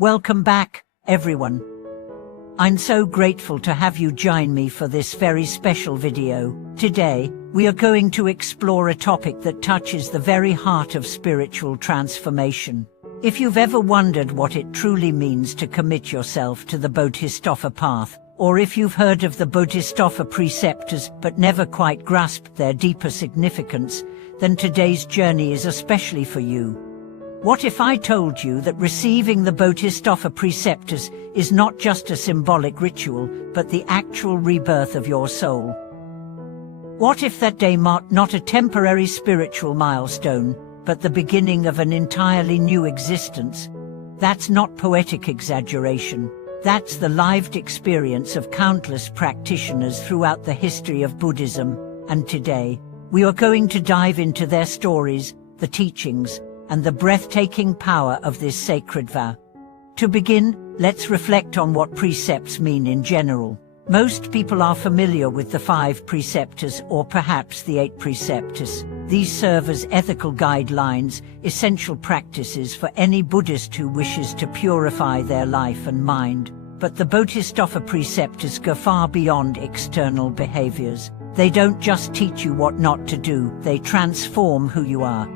Welcome back, everyone. I'm so grateful to have you join me for this very special video. Today, we are going to explore a topic that touches the very heart of spiritual transformation. If you've ever wondered what it truly means to commit yourself to the Bodhisattva path, or if you've heard of the Bodhisattva Precepts but never quite grasped their deeper significance, then today's journey is especially for you. What if I told you that receiving the Bodhisattva Precepts is not just a symbolic ritual, but the actual rebirth of your soul? What if that day marked not a temporary spiritual milestone, but the beginning of an entirely new existence? That's not poetic exaggeration. That's the lived experience of countless practitioners throughout the history of Buddhism, and today, we are going to dive into their stories, the teachings, and the breathtaking power of this sacred vow. To begin, let's reflect on what precepts mean in general. Most people are familiar with the 5 precepts or perhaps the 8 precepts. These serve as ethical guidelines, essential practices for any Buddhist who wishes to purify their life and mind. But the Bodhisattva precepts go far beyond external behaviors. They don't just teach you what not to do, they transform who you are.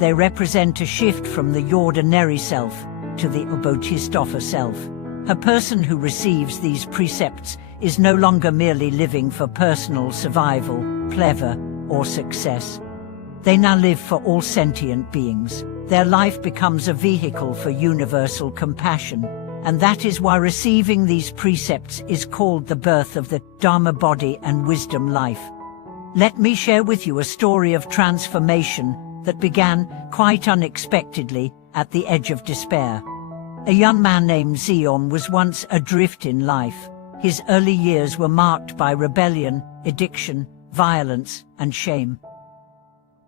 They represent a shift from the ordinary self to the Bodhisattva self. A person who receives these precepts is no longer merely living for personal survival, pleasure, or success. They now live for all sentient beings. Their life becomes a vehicle for universal compassion, and that is why receiving these precepts is called the birth of the Dharma body and wisdom life. Let me share with you a story of transformation that began, quite unexpectedly, at the edge of despair. A young man named Zion was once adrift in life. His early years were marked by rebellion, addiction, violence, and shame.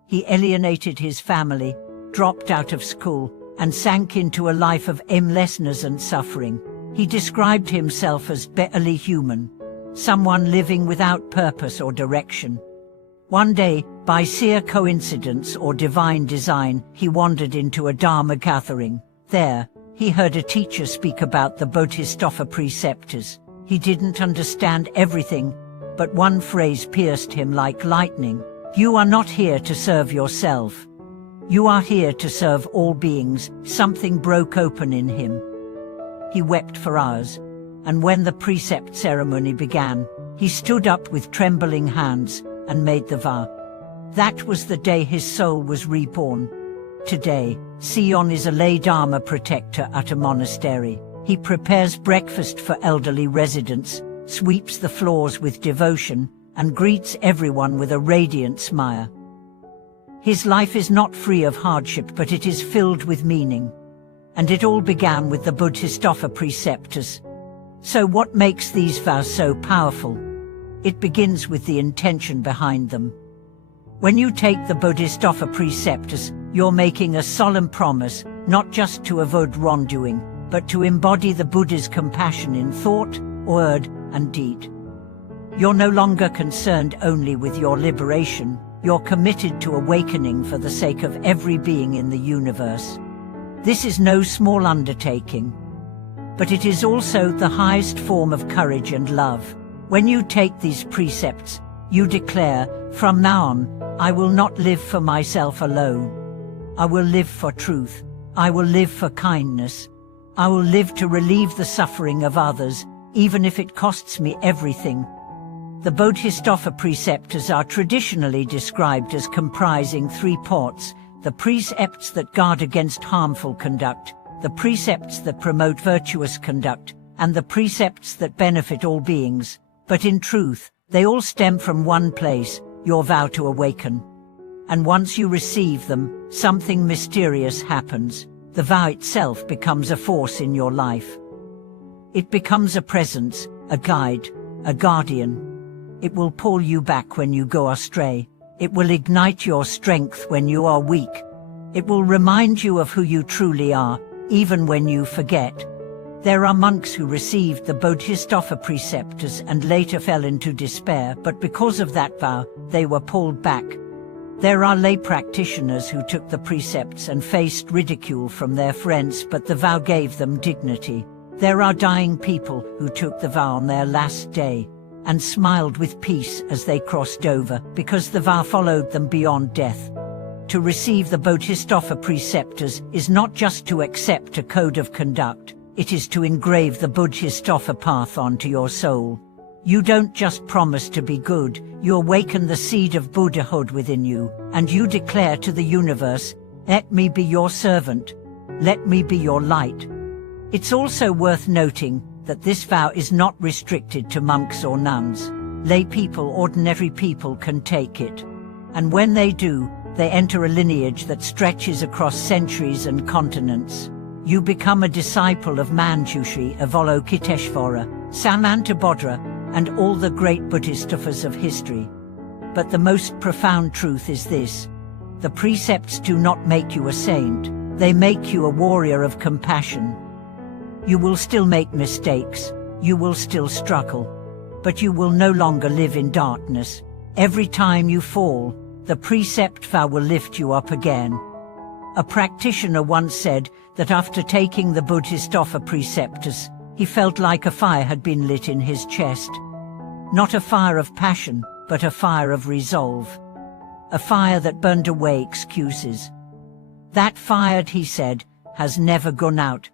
He alienated his family, dropped out of school, and sank into a life of aimlessness and suffering. He described himself as barely human, someone living without purpose or direction. One day, by sheer coincidence or divine design, he wandered into a Dharma gathering. There, he heard a teacher speak about the Bodhisattva precepts. He didn't understand everything, but one phrase pierced him like lightning. You are not here to serve yourself. You are here to serve all beings. Something broke open in him. He wept for hours, and when the precept ceremony began, he stood up with trembling hands and made the vow. That was the day his soul was reborn. Today, Sion is a lay Dharma protector at a monastery. He prepares breakfast for elderly residents, sweeps the floors with devotion, and greets everyone with a radiant smile. His life is not free of hardship, but it is filled with meaning. And it all began with the Bodhisattva precepts. So what makes these vows so powerful? It begins with the intention behind them. When you take the Bodhisattva precepts, you're making a solemn promise, not just to avoid wrongdoing, but to embody the Buddha's compassion in thought, word, and deed. You're no longer concerned only with your liberation, you're committed to awakening for the sake of every being in the universe. This is no small undertaking, but it is also the highest form of courage and love. When you take these precepts, you declare, from now on, I will not live for myself alone. I will live for truth. I will live for kindness. I will live to relieve the suffering of others, even if it costs me everything. The Bodhisattva precepts are traditionally described as comprising 3 parts: the precepts that guard against harmful conduct, the precepts that promote virtuous conduct, and the precepts that benefit all beings. But in truth, they all stem from one place, your vow to awaken. And once you receive them, something mysterious happens. The vow itself becomes a force in your life. It becomes a presence, a guide, a guardian. It will pull you back when you go astray. It will ignite your strength when you are weak. It will remind you of who you truly are, even when you forget. There are monks who received the Bodhisattva precepts and later fell into despair, but because of that vow, they were pulled back. There are lay practitioners who took the precepts and faced ridicule from their friends, but the vow gave them dignity. There are dying people who took the vow on their last day and smiled with peace as they crossed over, because the vow followed them beyond death. To receive the Bodhisattva precepts is not just to accept a code of conduct, it is to engrave the Bodhisattva path onto your soul. You don't just promise to be good, you awaken the seed of Buddhahood within you, and you declare to the universe, "Let me be your servant. Let me be your light." It's also worth noting that this vow is not restricted to monks or nuns. Lay people, ordinary people can take it. And when they do, they enter a lineage that stretches across centuries and continents. You become a disciple of Manjushri, Avalokiteshvara, Samantabhadra, and all the great Bodhisattvas of history. But the most profound truth is this: the precepts do not make you a saint, they make you a warrior of compassion. You will still make mistakes, you will still struggle, but you will no longer live in darkness. Every time you fall, the precept vow will lift you up again. A practitioner once said that after taking the Bodhisattva precepts, he felt like a fire had been lit in his chest. Not a fire of passion, but a fire of resolve. A fire that burned away excuses. That fire, he said, has never gone out.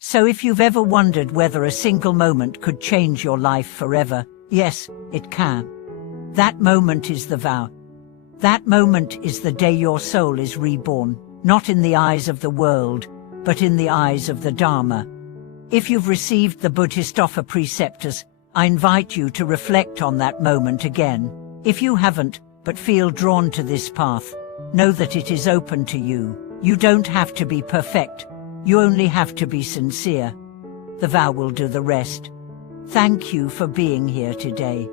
So if you've ever wondered whether a single moment could change your life forever, yes, it can. That moment is the vow. That moment is the day your soul is reborn, not in the eyes of the world, but in the eyes of the Dharma. If you've received the Bodhisattva precepts, I invite you to reflect on that moment again. If you haven't, but feel drawn to this path, know that it is open to you. You don't have to be perfect. You only have to be sincere. The vow will do the rest. Thank you for being here today.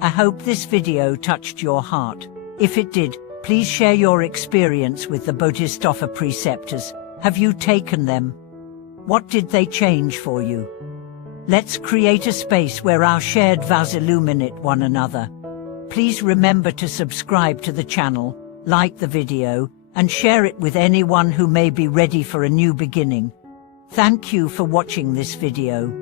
I hope this video touched your heart. If it did, please share your experience with the Bodhisattva precepts. Have you taken them? What did they change for you? Let's create a space where our shared vows illuminate one another. Please remember to subscribe to the channel, like the video, and share it with anyone who may be ready for a new beginning. Thank you for watching this video.